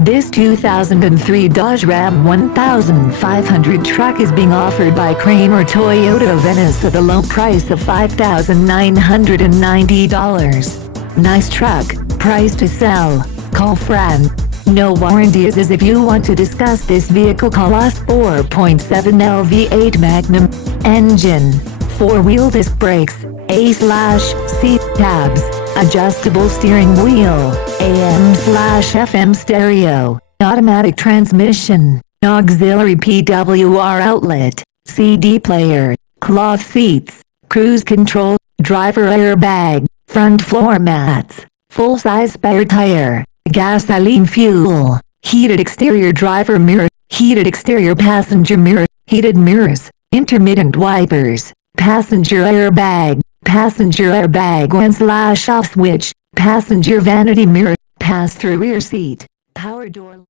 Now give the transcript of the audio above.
This 2003 Dodge Ram 1500 truck is being offered by Kramer Toyota Venice at a low price of $5,990. Nice truck, price to sell. Call Fran. No warranties. As if you want to discuss this vehicle, call us. 4.7L V8 Magnum engine, 4-wheel disc brakes, A/C tabs, adjustable steering wheel, AM/FM stereo, automatic transmission, auxiliary PWR outlet, CD player, cloth seats, cruise control, driver airbag, front floor mats, full-size spare tire, gasoline fuel, heated exterior driver mirror, heated exterior passenger mirror, heated mirrors, intermittent wipers, passenger airbag on/off switch, passenger vanity mirror, pass-through rear seat, power door.